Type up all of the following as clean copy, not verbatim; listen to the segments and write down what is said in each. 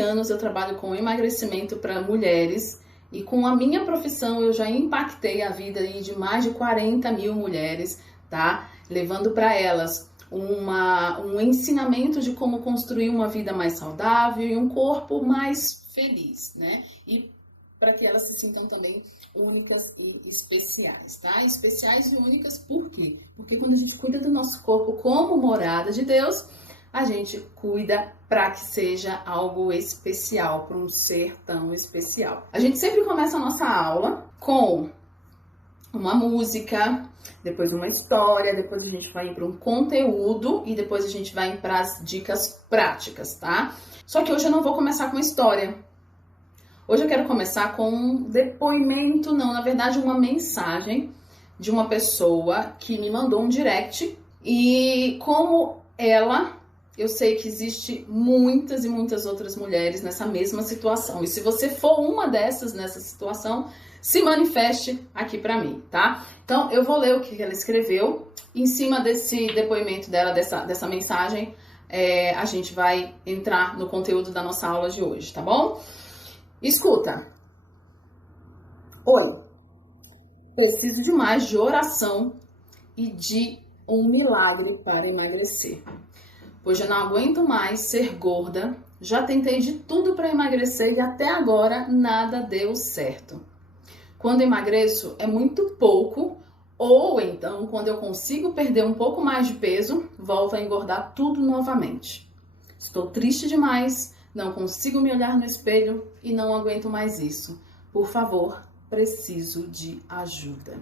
anos eu trabalho com emagrecimento para mulheres e com a minha profissão eu já impactei a vida aí de mais de 40 mil mulheres, tá? Levando para elas um ensinamento de como construir uma vida mais saudável e um corpo mais feliz, né? E para que elas se sintam também únicas e especiais, tá? Especiais e únicas por quê? Porque quando a gente cuida do nosso corpo como morada de Deus, a gente cuida para que seja algo especial, para um ser tão especial. A gente sempre começa a nossa aula com uma música, depois uma história, depois a gente vai para um conteúdo e depois a gente vai para as dicas práticas, tá? Só que hoje eu não vou começar com história. Hoje eu quero começar com um depoimento, não, na verdade uma mensagem de uma pessoa que me mandou um direct e como ela, eu sei que existe muitas e muitas outras mulheres nessa mesma situação. E se você for uma dessas nessa situação, se manifeste aqui pra mim, tá? Então eu vou ler o que ela escreveu. Em cima desse depoimento dela, dessa mensagem, a gente vai entrar no conteúdo da nossa aula de hoje, tá bom? Escuta. Oi, preciso de mais de oração e de um milagre para emagrecer. Pois eu não aguento mais ser gorda, já tentei de tudo para emagrecer e até agora nada deu certo. Quando emagreço é muito pouco, ou então quando eu consigo perder um pouco mais de peso, volto a engordar tudo novamente. Estou triste demais, não consigo me olhar no espelho e não aguento mais isso. Por favor, preciso de ajuda.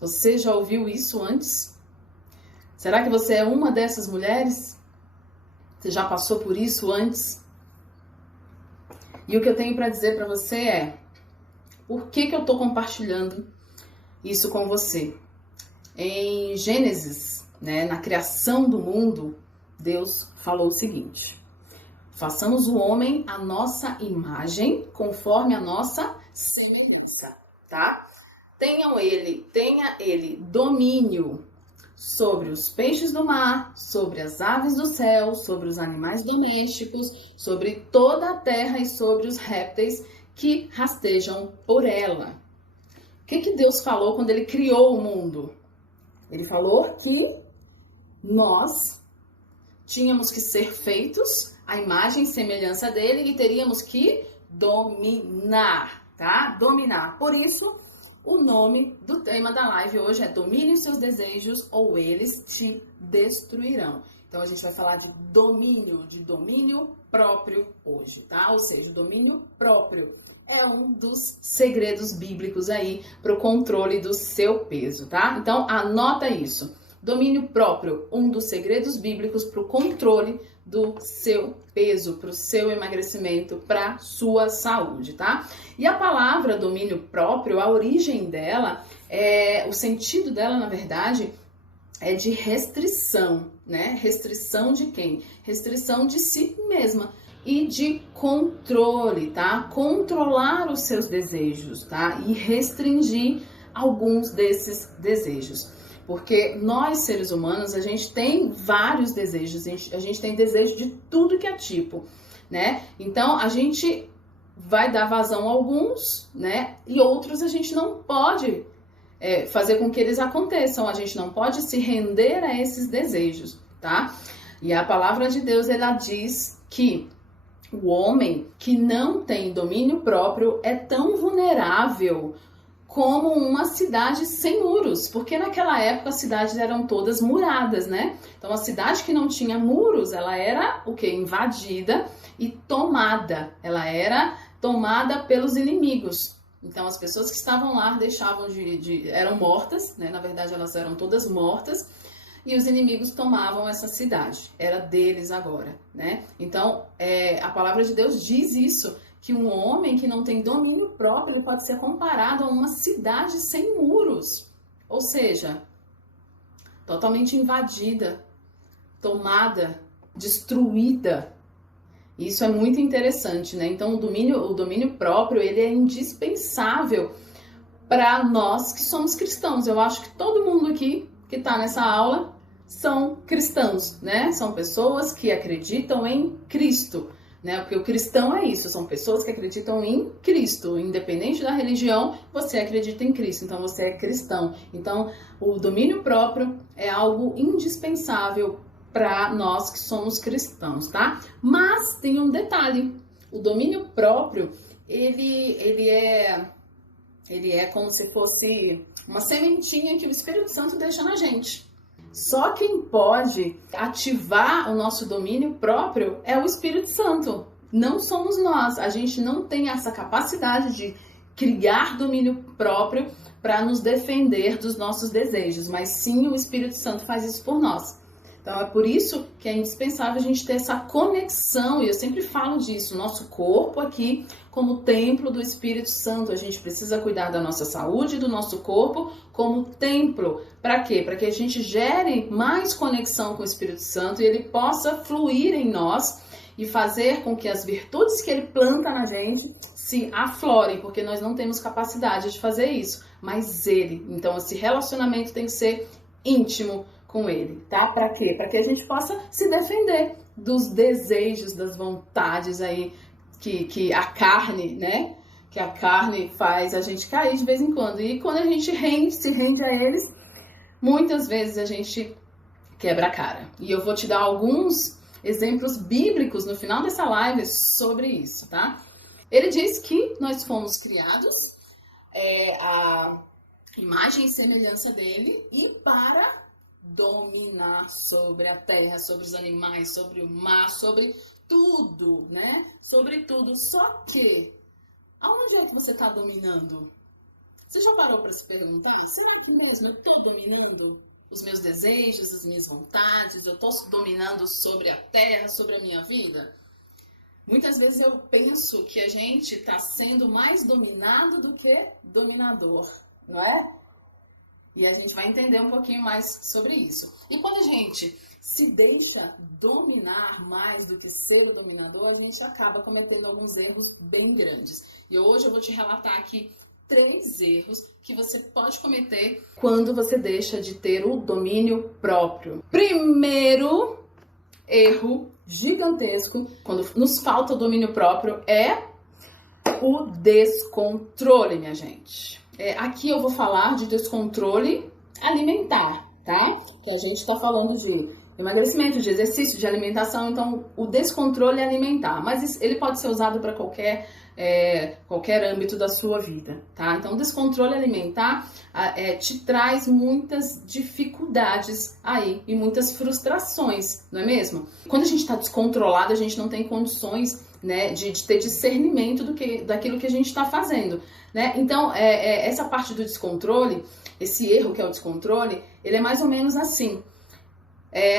Você já ouviu isso antes? Será que você é uma dessas mulheres? Você já passou por isso antes? E o que eu tenho para dizer para você é: por que eu estou compartilhando isso com você? Em Gênesis, né, na criação do mundo, Deus falou o seguinte: façamos o homem à nossa imagem, conforme a nossa semelhança, tá? Tenha ele domínio sobre os peixes do mar, sobre as aves do céu, sobre os animais domésticos, sobre toda a terra e sobre os répteis que rastejam por ela. O que Deus falou quando ele criou o mundo? Ele falou que nós tínhamos que ser feitos à imagem e semelhança dele e teríamos que dominar, tá? Dominar. Por isso, o nome do tema da live hoje é Domine os seus desejos ou eles te destruirão. Então, a gente vai falar de domínio próprio hoje, tá? Ou seja, o domínio próprio é um dos segredos bíblicos aí para o controle do seu peso, tá? Então, anota isso. Domínio próprio, um dos segredos bíblicos para o controle do seu peso, para o seu emagrecimento, para sua saúde, tá? E a palavra domínio próprio, a origem dela, o sentido dela, na verdade, é de restrição, né? Restrição de quem? Restrição de si mesma e de controle, tá? Controlar os seus desejos, tá? E restringir alguns desses desejos. Porque nós, seres humanos, a gente tem vários desejos, a gente tem desejo de tudo que é tipo, né? Então, a gente vai dar vazão a alguns, né? E outros a gente não pode fazer com que eles aconteçam, a gente não pode se render a esses desejos, tá? E a palavra de Deus, ela diz que o homem que não tem domínio próprio é tão vulnerável como uma cidade sem muros, porque naquela época as cidades eram todas muradas, né? Então a cidade que não tinha muros, ela era o quê? Invadida e tomada. Ela era tomada pelos inimigos. Então as pessoas que estavam lá eram mortas, né? Na verdade elas eram todas mortas e os inimigos tomavam essa cidade. Era deles agora, né? Então a palavra de Deus diz isso, que um homem que não tem domínio próprio, ele pode ser comparado a uma cidade sem muros. Ou seja, totalmente invadida, tomada, destruída. Isso é muito interessante, né? Então, o domínio próprio, ele é indispensável para nós que somos cristãos. Eu acho que todo mundo aqui que está nessa aula são cristãos, né? São pessoas que acreditam em Cristo, né? Porque o cristão é isso, são pessoas que acreditam em Cristo, independente da religião, você acredita em Cristo, então você é cristão. Então, o domínio próprio é algo indispensável para nós que somos cristãos, tá? Mas tem um detalhe, o domínio próprio, ele é como se fosse uma sementinha que o Espírito Santo deixa na gente. Só quem pode ativar o nosso domínio próprio é o Espírito Santo. Não somos nós. A gente não tem essa capacidade de criar domínio próprio para nos defender dos nossos desejos, mas sim o Espírito Santo faz isso por nós. Então é por isso que é indispensável a gente ter essa conexão, e eu sempre falo disso, nosso corpo aqui como templo do Espírito Santo. A gente precisa cuidar da nossa saúde, do nosso corpo como templo. Para quê? Para que a gente gere mais conexão com o Espírito Santo e ele possa fluir em nós e fazer com que as virtudes que ele planta na gente se aflorem, porque nós não temos capacidade de fazer isso, mas ele. Então esse relacionamento tem que ser íntimo com ele, tá? Para quê? Para que a gente possa se defender dos desejos, das vontades aí que a carne, né? Que a carne faz a gente cair de vez em quando. E quando a gente se rende a eles, muitas vezes a gente quebra a cara. E eu vou te dar alguns exemplos bíblicos no final dessa live sobre isso, tá? Ele diz que nós fomos criados a imagem e semelhança dele e para dominar sobre a terra, sobre os animais, sobre o mar, sobre tudo, né? Sobre tudo. Só que, aonde é que você está dominando? Você já parou para se perguntar? Será que mesmo eu estou dominando os meus desejos, as minhas vontades? Eu estou dominando sobre a terra, sobre a minha vida? Muitas vezes eu penso que a gente está sendo mais dominado do que dominador, não é? E a gente vai entender um pouquinho mais sobre isso. E quando a gente se deixa dominar mais do que ser o dominador, a gente acaba cometendo alguns erros bem grandes. E hoje eu vou te relatar aqui 3 erros que você pode cometer quando você deixa de ter o domínio próprio. Primeiro erro gigantesco, quando nos falta o domínio próprio, é o descontrole, minha gente. Aqui eu vou falar de descontrole alimentar, tá? Que a gente tá falando de emagrecimento, de exercício, de alimentação, então o descontrole alimentar. Mas ele pode ser usado para qualquer âmbito da sua vida, tá? Então o descontrole alimentar te traz muitas dificuldades aí e muitas frustrações, não é mesmo? Quando a gente tá descontrolado, a gente não tem condições, né, de ter discernimento daquilo que a gente está fazendo, né? Então, essa parte do descontrole, esse erro que é o descontrole, ele é mais ou menos assim.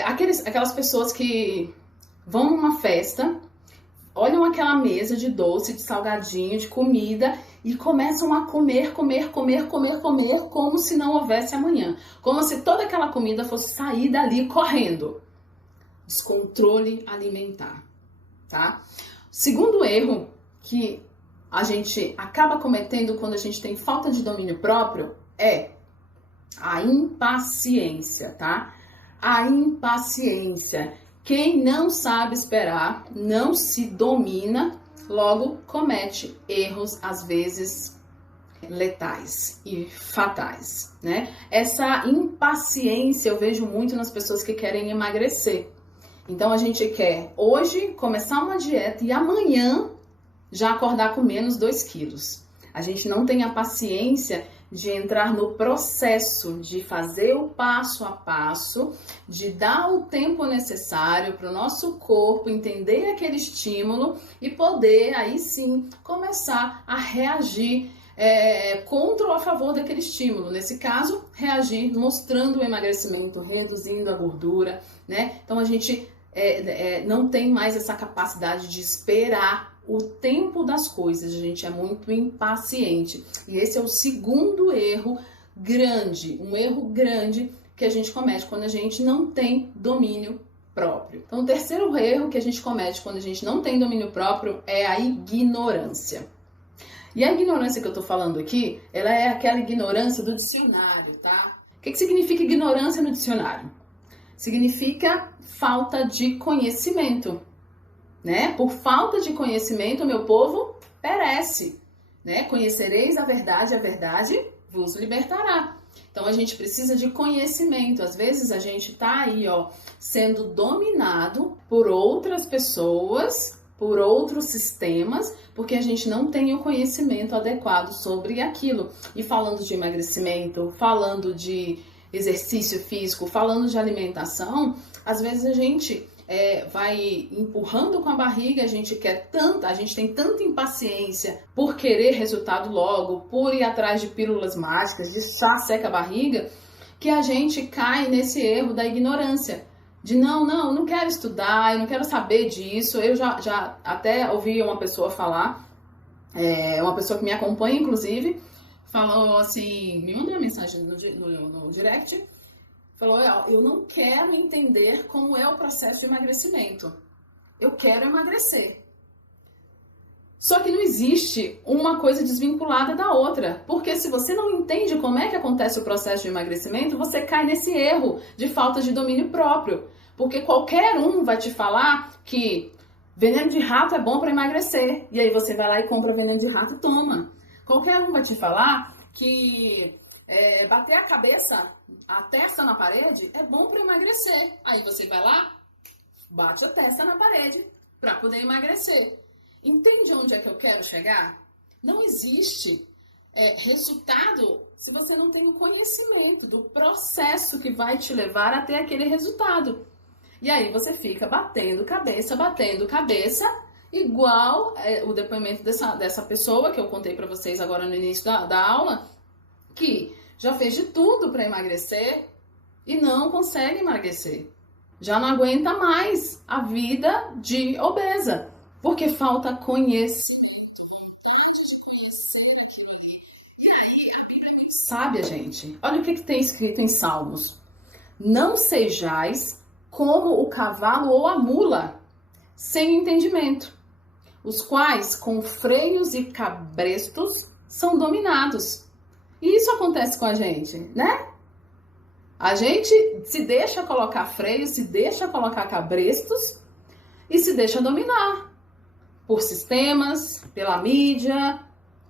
Aquelas pessoas que vão numa festa, olham aquela mesa de doce, de salgadinho, de comida e começam a comer, como se não houvesse amanhã. Como se toda aquela comida fosse sair dali correndo. Descontrole alimentar, tá? Segundo erro que a gente acaba cometendo quando a gente tem falta de domínio próprio é a impaciência, tá? A impaciência. Quem não sabe esperar, não se domina, logo comete erros, às vezes, letais e fatais, né? Essa impaciência eu vejo muito nas pessoas que querem emagrecer. Então a gente quer hoje começar uma dieta e amanhã já acordar com menos 2 quilos. A gente não tem a paciência de entrar no processo, de fazer o passo a passo, de dar o tempo necessário para o nosso corpo entender aquele estímulo e poder aí sim começar a reagir contra ou a favor daquele estímulo. Nesse caso, reagir mostrando o emagrecimento, reduzindo a gordura, né? Então a gente não tem mais essa capacidade de esperar o tempo das coisas, a gente é muito impaciente. E esse é o segundo erro grande, um erro grande que a gente comete quando a gente não tem domínio próprio. Então, o terceiro erro que a gente comete quando a gente não tem domínio próprio é a ignorância. E a ignorância que eu tô falando aqui, ela é aquela ignorância do dicionário, tá? O que significa ignorância no dicionário? significa falta de conhecimento, né? Por falta de conhecimento, meu povo perece, né? Conhecereis a verdade vos libertará. Então, a gente precisa de conhecimento. Às vezes, a gente tá aí, ó, sendo dominado por outras pessoas, por outros sistemas, porque a gente não tem o conhecimento adequado sobre aquilo. E falando de emagrecimento, falando de exercício físico, falando de alimentação, às vezes a gente vai empurrando com a barriga, a gente tem tanta impaciência por querer resultado logo, por ir atrás de pílulas mágicas, de chá seca a barriga, que a gente cai nesse erro da ignorância. De não quero estudar, eu não quero saber disso. Eu já até ouvi uma pessoa falar, uma pessoa que me acompanha, inclusive, falou assim, me mandou uma mensagem no direct, falou, eu não quero entender como é o processo de emagrecimento. Eu quero emagrecer. Só que não existe uma coisa desvinculada da outra. Porque se você não entende como é que acontece o processo de emagrecimento, você cai nesse erro de falta de domínio próprio. Porque qualquer um vai te falar que veneno de rato é bom para emagrecer. E aí você vai lá e compra veneno de rato e toma. Qualquer um vai te falar que bater a cabeça, a testa na parede é bom para emagrecer. Aí você vai lá, bate a testa na parede para poder emagrecer. Entende onde é que eu quero chegar? Não existe resultado se você não tem o conhecimento do processo que vai te levar até aquele resultado. E aí você fica batendo cabeça, igual o depoimento dessa pessoa que eu contei para vocês agora no início da aula, que já fez de tudo para emagrecer e não consegue emagrecer. Já não aguenta mais a vida de obesa, porque falta conhecimento, vontade de conhecer aquilo ali. E aí a Bíblia é muito sábia, gente. Olha o que tem escrito em Salmos. Não sejais como o cavalo ou a mula, sem entendimento, os quais com freios e cabrestos são dominados. E isso acontece com a gente, né? A gente se deixa colocar freios, se deixa colocar cabrestos e se deixa dominar por sistemas, pela mídia,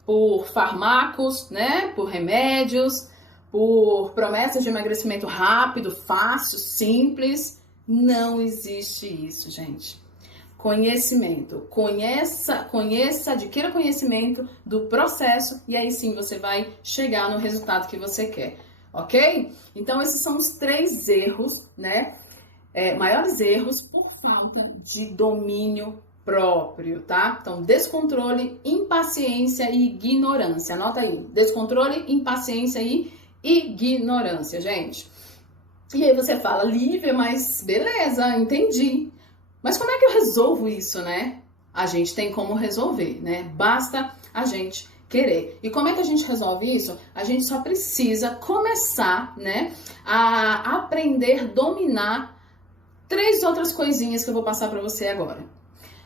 por fármacos, né? Por remédios, por promessas de emagrecimento rápido, fácil, simples. Não existe isso, gente. Conhecimento. Conheça, adquira conhecimento do processo e aí sim você vai chegar no resultado que você quer, ok? Então esses são os 3 erros, né? Maiores erros por falta de domínio próprio, tá? Então, descontrole, impaciência e ignorância. Anota aí. Descontrole, impaciência e ignorância, gente. E aí você fala, Lívia, mas beleza, entendi. Mas como é que eu resolvo isso, né? A gente tem como resolver, né? Basta a gente querer. E como é que a gente resolve isso? A gente só precisa começar, né, a aprender, dominar 3 outras coisinhas que eu vou passar para você agora.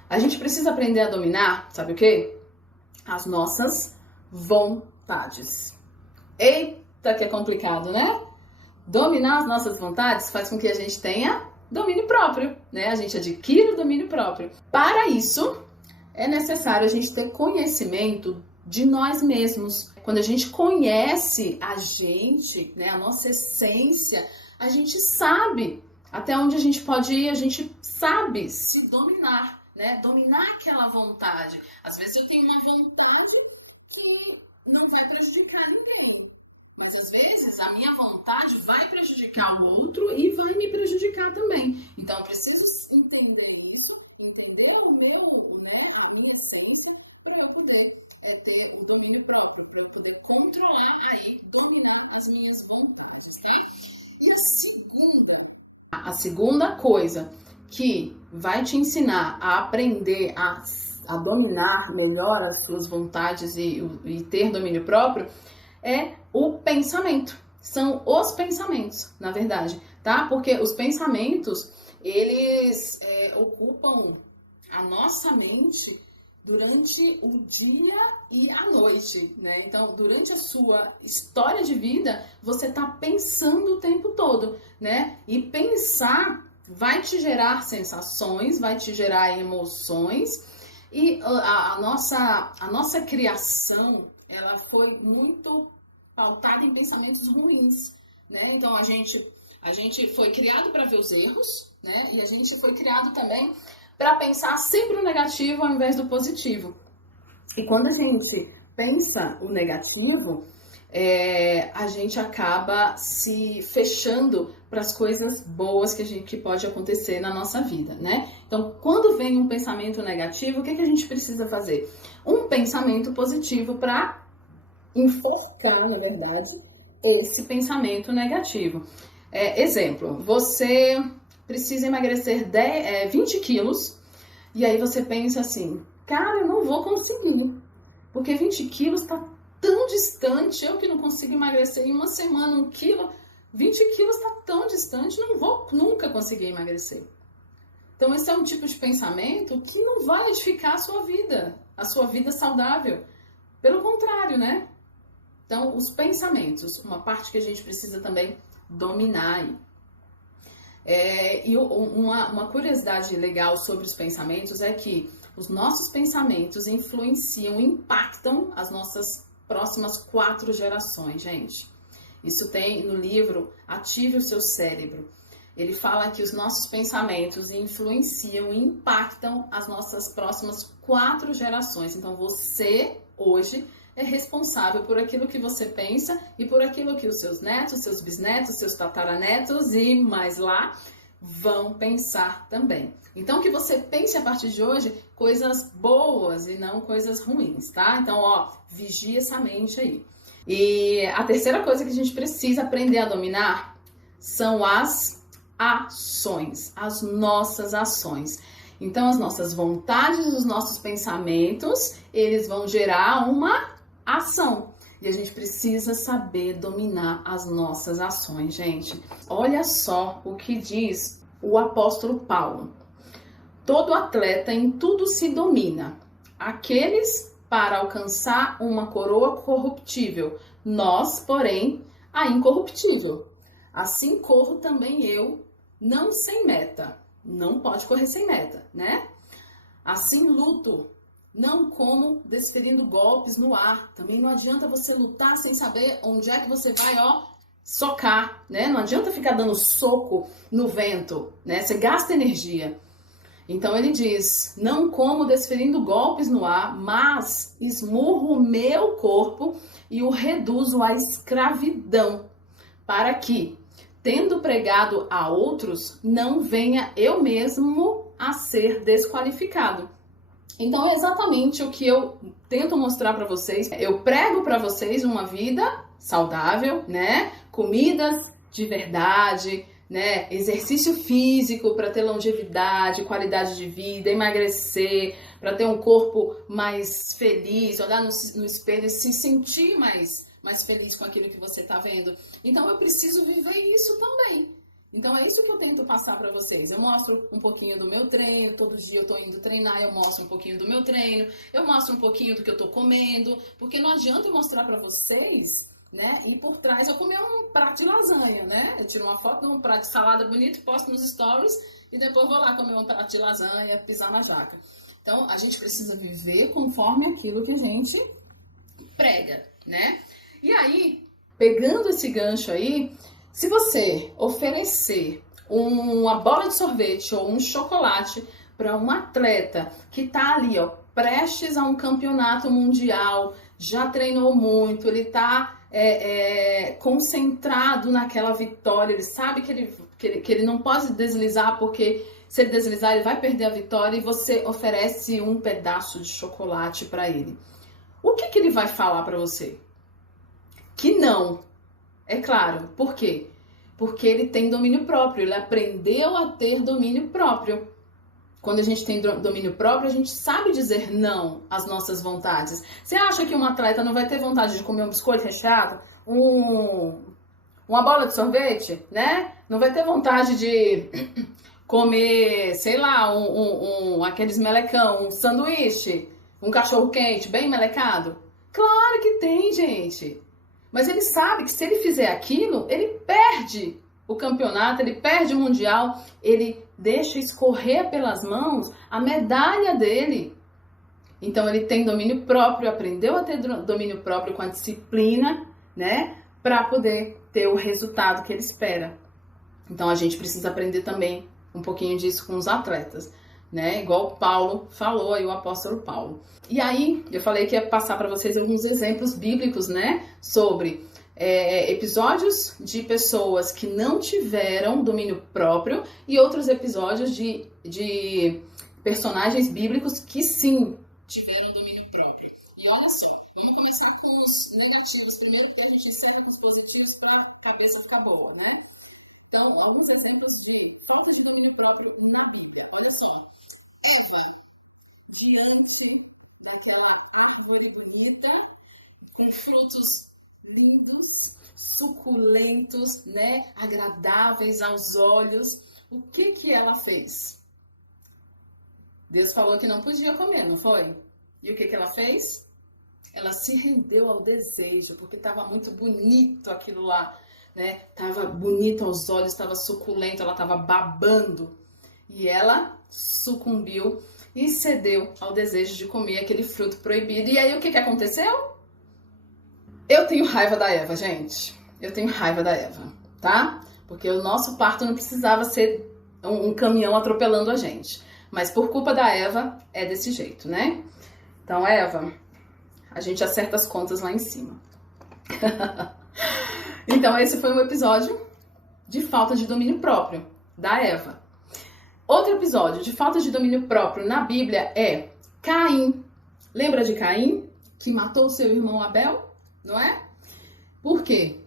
A gente precisa aprender a dominar, sabe o quê? As nossas vontades. Eita, que é complicado, né? Dominar as nossas vontades faz com que a gente tenha domínio próprio, né? A gente adquire o domínio próprio. Para isso, é necessário a gente ter conhecimento de nós mesmos. Quando a gente conhece a gente, né, a nossa essência, a gente sabe até onde a gente pode ir, a gente sabe se dominar, né? Dominar aquela vontade. Às vezes eu tenho uma vontade que não vai prejudicar ninguém. Mas às vezes a minha vontade vai prejudicar o outro e vai me prejudicar também. Então eu preciso entender isso, entender a minha essência, para eu poder ter o domínio próprio, para eu poder controlar aí, dominar as minhas vontades, tá? E a segunda coisa que vai te ensinar a aprender a dominar melhor as suas vontades e ter domínio próprio é o pensamento. São os pensamentos, na verdade, tá? Porque os pensamentos, eles ocupam a nossa mente durante o dia e a noite, né? Então, durante a sua história de vida, você está pensando o tempo todo, né? E pensar vai te gerar sensações, vai te gerar emoções. E a nossa criação, ela foi muito pautada em pensamentos ruins, né? Então, a gente foi criado para ver os erros, né? E a gente foi criado também para pensar sempre o negativo ao invés do positivo. E quando a gente pensa o negativo, a gente acaba se fechando para as coisas boas que pode acontecer na nossa vida, né? Então, quando vem um pensamento negativo, o que a gente precisa fazer? Um pensamento positivo para enforcar, na verdade, esse pensamento negativo. Exemplo, você precisa emagrecer 20 quilos e aí você pensa assim, cara, eu não vou conseguir, porque 20 quilos tá tão distante, eu que não consigo emagrecer em uma semana 1 quilo, 20 quilos tá tão distante, não vou nunca conseguir emagrecer. Então esse é um tipo de pensamento que não vai edificar a sua vida saudável. Pelo contrário, né? Então os pensamentos, uma parte que a gente precisa também dominar aí. E uma curiosidade legal sobre os pensamentos é que os nossos pensamentos influenciam, impactam as nossas próximas 4 gerações, gente. Isso tem no livro Ative o Seu Cérebro. Ele fala que os nossos pensamentos influenciam e impactam as nossas próximas 4 gerações. Então você, hoje, é responsável por aquilo que você pensa e por aquilo que os seus netos, seus bisnetos, seus tataranetos e mais lá vão pensar também. Então, que você pense a partir de hoje coisas boas e não coisas ruins, tá? Então, vigia essa mente aí. E a terceira coisa que a gente precisa aprender a dominar são as ações, as nossas ações. Então, as nossas vontades, os nossos pensamentos, eles vão gerar uma ação. E a gente precisa saber dominar as nossas ações, gente. Olha só o que diz o apóstolo Paulo. Todo atleta em tudo se domina. Aqueles para alcançar uma coroa corruptível, nós, porém, a incorruptível. Assim corro também eu, não sem meta. Não pode correr sem meta, né? Assim luto, não como desferindo golpes no ar. Também não adianta você lutar sem saber onde é que você vai, socar, né? Não adianta ficar dando soco no vento, né? Você gasta energia. Então ele diz, não como desferindo golpes no ar, mas esmurro o meu corpo e o reduzo à escravidão, para que, tendo pregado a outros, não venha eu mesmo a ser desqualificado. Então é exatamente o que eu tento mostrar para vocês. Eu prego para vocês uma vida saudável, né? Comidas de verdade, né? Exercício físico para ter longevidade, qualidade de vida, emagrecer, para ter um corpo mais feliz, olhar no espelho e se sentir mais feliz com aquilo que você está vendo. Então eu preciso viver isso também. Então é isso que eu tento passar para vocês. Eu mostro um pouquinho do meu treino, todo dia eu tô indo treinar, eu mostro um pouquinho do meu treino, eu mostro um pouquinho do que eu tô comendo, porque não adianta eu mostrar para vocês, né? E por trás eu comer um prato de lasanha, né? Eu tiro uma foto de um prato de salada bonito, posto nos stories e depois vou lá comer um prato de lasanha, pisar na jaca. Então a gente precisa viver conforme aquilo que a gente prega, né? E aí, pegando esse gancho aí, se você oferecer uma bola de sorvete ou um chocolate para um atleta que está ali, prestes a um campeonato mundial, já treinou muito, ele está concentrado naquela vitória, ele sabe que ele não pode deslizar, porque se ele deslizar ele vai perder a vitória, e você oferece um pedaço de chocolate para ele. O que ele vai falar para você? Que não. É claro. Por quê? Porque ele tem domínio próprio, ele aprendeu a ter domínio próprio. Quando a gente tem domínio próprio, a gente sabe dizer não às nossas vontades. Você acha que um atleta não vai ter vontade de comer um biscoito recheado? Uma bola de sorvete, né? Não vai ter vontade de comer, sei lá, aqueles melecão, um sanduíche? Um cachorro quente, bem melecado? Claro que tem, gente. Mas ele sabe que se ele fizer aquilo, ele perde o campeonato, ele perde o mundial, ele deixa escorrer pelas mãos a medalha dele. Então ele tem domínio próprio, aprendeu a ter domínio próprio com a disciplina, né? Para poder ter o resultado que ele espera. Então a gente precisa aprender também um pouquinho disso com os atletas, né? Igual o Paulo falou aí, o apóstolo Paulo. E aí, eu falei que ia passar para vocês alguns exemplos bíblicos, né? Sobre episódios de pessoas que não tiveram domínio próprio e outros episódios de personagens bíblicos que sim tiveram domínio próprio. E olha só, vamos começar com os negativos primeiro, porque a gente encerra com os positivos para a cabeça ficar boa, né? Então, alguns exemplos de falta de domínio próprio na Bíblia. Olha só, Eva, diante daquela árvore bonita, com frutos lindos, suculentos, né, agradáveis aos olhos, o que ela fez? Deus falou que não podia comer, não foi? E o que ela fez? Ela se rendeu ao desejo, porque estava muito bonito aquilo lá, né? Tava bonito aos olhos, estava suculento, ela estava babando. E ela sucumbiu e cedeu ao desejo de comer aquele fruto proibido. E aí o que aconteceu? Eu tenho raiva da Eva, gente. Eu tenho raiva da Eva, tá? Porque o nosso parto não precisava ser um caminhão atropelando a gente. Mas por culpa da Eva, é desse jeito, né? Então, Eva, a gente acerta as contas lá em cima. Então, esse foi um episódio de falta de domínio próprio da Eva. Outro episódio de falta de domínio próprio na Bíblia é Caim. Lembra de Caim, que matou seu irmão Abel? Não é? Por quê?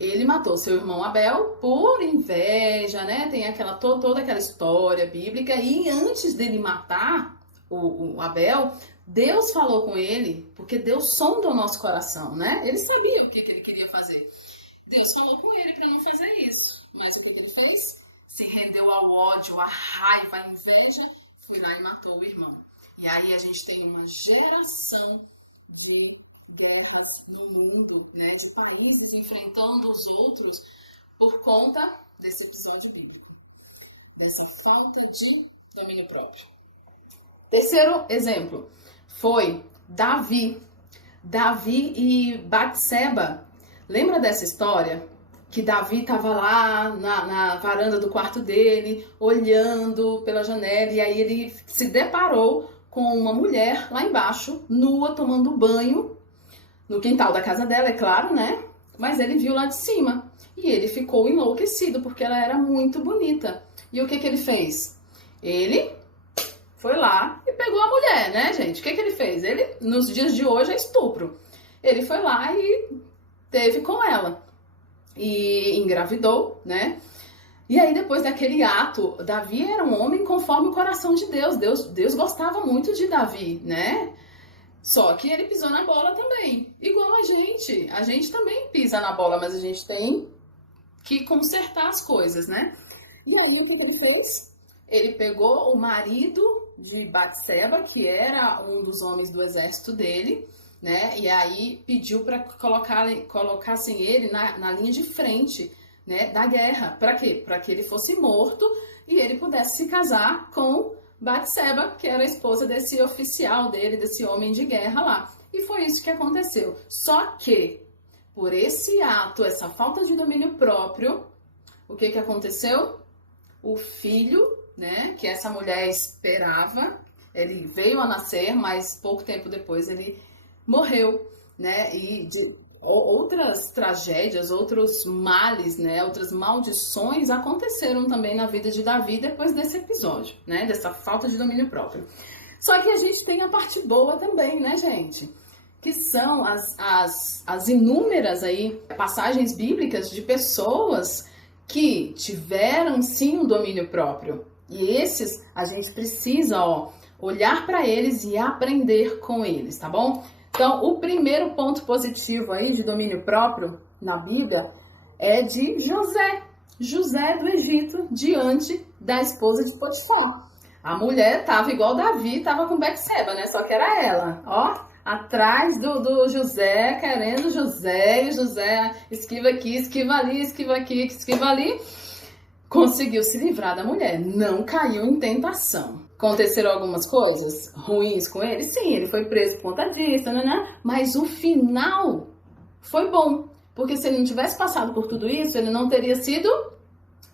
Ele matou seu irmão Abel por inveja, né? Tem toda aquela história bíblica. E antes dele matar o Abel, Deus falou com ele, porque Deus sonda o nosso coração, né? Ele sabia o que ele queria fazer. Deus falou com ele para não fazer isso. Mas o que ele fez? Se rendeu ao ódio, à raiva, à inveja, foi lá e matou o irmão. E aí a gente tem uma geração de guerras no mundo, né, de países enfrentando os outros por conta desse episódio bíblico, dessa falta de domínio próprio. Terceiro exemplo foi Davi e Batseba. Lembra dessa história? Que Davi estava lá na varanda do quarto dele, olhando pela janela, e aí ele se deparou com uma mulher lá embaixo, nua, tomando banho, no quintal da casa dela, é claro, né? Mas ele viu lá de cima. E ele ficou enlouquecido, porque ela era muito bonita. E o que ele fez? Ele foi lá e pegou a mulher, né, gente? O que ele fez? Ele, nos dias de hoje, é estupro. Ele foi lá e teve com ela. E engravidou, né? E aí, depois daquele ato, Davi era um homem conforme o coração de Deus. Deus gostava muito de Davi, né? Só que ele pisou na bola também, igual a gente. A gente também pisa na bola, mas a gente tem que consertar as coisas, né? E aí, o que ele fez? Ele pegou o marido de Batseba, que era um dos homens do exército dele, né? E aí pediu para colocassem ele na linha de frente, né, da guerra. Para quê? Para que ele fosse morto e ele pudesse se casar com Batseba, que era a esposa desse oficial dele, desse homem de guerra lá. E foi isso que aconteceu. Só que, por esse ato, essa falta de domínio próprio, o que aconteceu? O filho, né, que essa mulher esperava, ele veio a nascer, mas pouco tempo depois ele morreu, né? E outras tragédias, outros males, né, outras maldições aconteceram também na vida de Davi depois desse episódio, né, dessa falta de domínio próprio. Só que a gente tem a parte boa também, né, gente? Que são as inúmeras aí passagens bíblicas de pessoas que tiveram sim um domínio próprio. E esses a gente precisa, olhar para eles e aprender com eles, tá bom? Então, o primeiro ponto positivo aí de domínio próprio na Bíblia é de José do Egito, diante da esposa de Potifar. A mulher tava igual Davi, tava com Betseba, né? Só que era ela, ó, atrás do José, querendo José, e o José esquiva aqui, esquiva ali, esquiva aqui, esquiva ali. Conseguiu se livrar da mulher, não caiu em tentação. Aconteceram algumas coisas ruins com ele? Sim, ele foi preso por conta disso, né? Mas o final foi bom, porque se ele não tivesse passado por tudo isso, ele não teria sido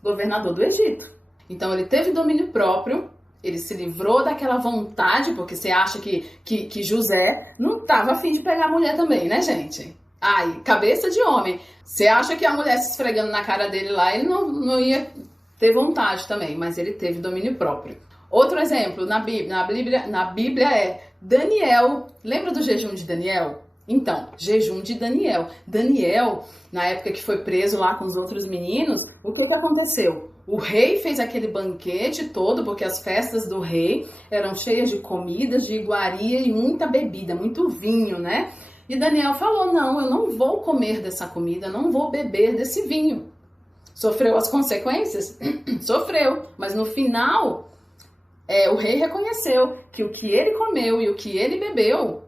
governador do Egito. Então ele teve domínio próprio, ele se livrou daquela vontade, porque você acha que José não estava a fim de pegar a mulher também, né, gente? Ai, cabeça de homem. Você acha que a mulher se esfregando na cara dele lá, ele não ia ter vontade também, mas ele teve domínio próprio. Outro exemplo na Bíblia é Daniel. Lembra do jejum de Daniel? Então, jejum de Daniel. Daniel, na época que foi preso lá com os outros meninos, o que aconteceu? O rei fez aquele banquete todo, porque as festas do rei eram cheias de comidas, de iguaria e muita bebida, muito vinho, né? E Daniel falou, não, eu não vou comer dessa comida, não vou beber desse vinho. Sofreu as consequências? Sofreu, mas no final, o rei reconheceu que o que ele comeu e o que ele bebeu,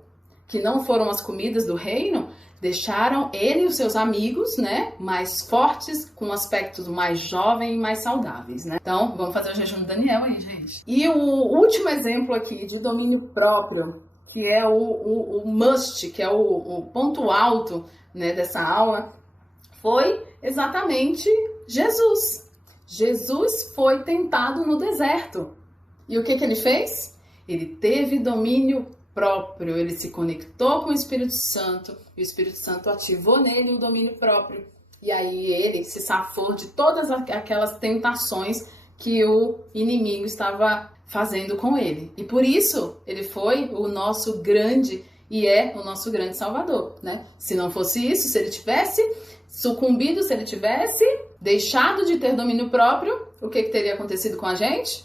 que não foram as comidas do reino, deixaram ele e os seus amigos, né, mais fortes, com aspectos mais jovens e mais saudáveis, né? Então, vamos fazer o jejum de Daniel aí, gente. E o último exemplo aqui de domínio próprio, que é o must, que é o ponto alto, né, dessa aula, foi exatamente Jesus. Jesus foi tentado no deserto. E o que ele fez? Ele teve domínio próprio, ele se conectou com o Espírito Santo, e o Espírito Santo ativou nele o domínio próprio. E aí ele se safou de todas aquelas tentações que o inimigo estava fazendo com ele. E por isso ele foi o nosso grande e é o nosso grande Salvador, né? Se não fosse isso, se ele tivesse sucumbido, se ele tivesse deixado de ter domínio próprio, o que teria acontecido com a gente?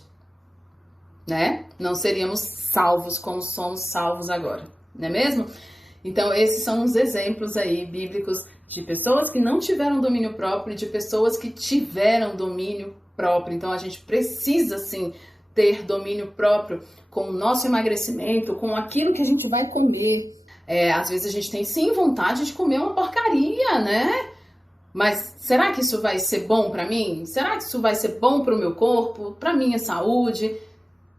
Né? Não seríamos salvos como somos salvos agora, não é mesmo? Então esses são os exemplos aí bíblicos de pessoas que não tiveram domínio próprio e de pessoas que tiveram domínio próprio. Então a gente precisa sim ter domínio próprio com o nosso emagrecimento, com aquilo que a gente vai comer. Às vezes a gente tem sim vontade de comer uma porcaria, né? Mas será que isso vai ser bom para mim? Será que isso vai ser bom para o meu corpo, para minha saúde?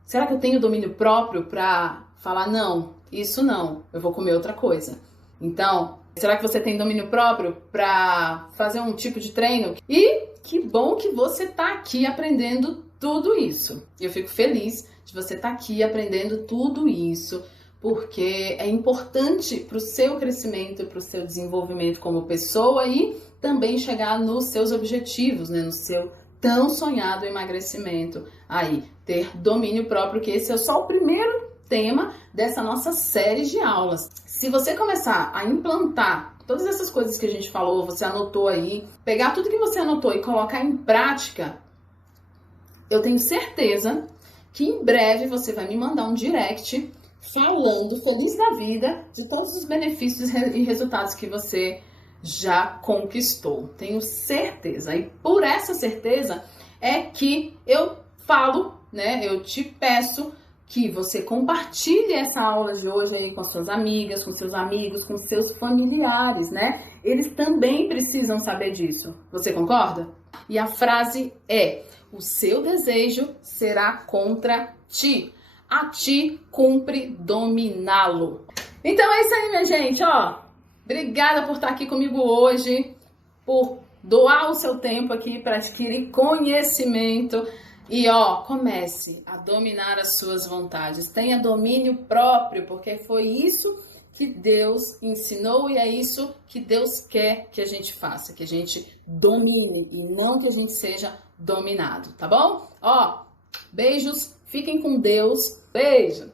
Será que eu tenho domínio próprio para falar, não, isso não, eu vou comer outra coisa? Então, será que você tem domínio próprio para fazer um tipo de treino? E que bom que você está aqui aprendendo tudo isso. Eu fico feliz de você estar aqui aprendendo tudo isso, porque é importante para o seu crescimento, para o seu desenvolvimento como pessoa e também chegar nos seus objetivos, né? No seu tão sonhado emagrecimento aí, ter domínio próprio, que esse é só o primeiro tema dessa nossa série de aulas. Se você começar a implantar todas essas coisas que a gente falou, você anotou aí, pegar tudo que você anotou e colocar em prática, eu tenho certeza que em breve você vai me mandar um direct falando, feliz da vida, de todos os benefícios e resultados que você já conquistou. Tenho certeza. E por essa certeza é que eu falo, né? Eu te peço que você compartilhe essa aula de hoje aí com suas amigas, com seus amigos, com seus familiares, né? Eles também precisam saber disso. Você concorda? E a frase é: o seu desejo será contra ti. A ti cumpre dominá-lo. Então é isso aí, minha gente, ó. Obrigada por estar aqui comigo hoje, por doar o seu tempo aqui para adquirir conhecimento. E ó, comece a dominar as suas vontades. Tenha domínio próprio, porque foi isso que Deus ensinou e é isso que Deus quer que a gente faça, que a gente domine e não que a gente seja dominado, tá bom? Ó, beijos, fiquem com Deus. Beijo!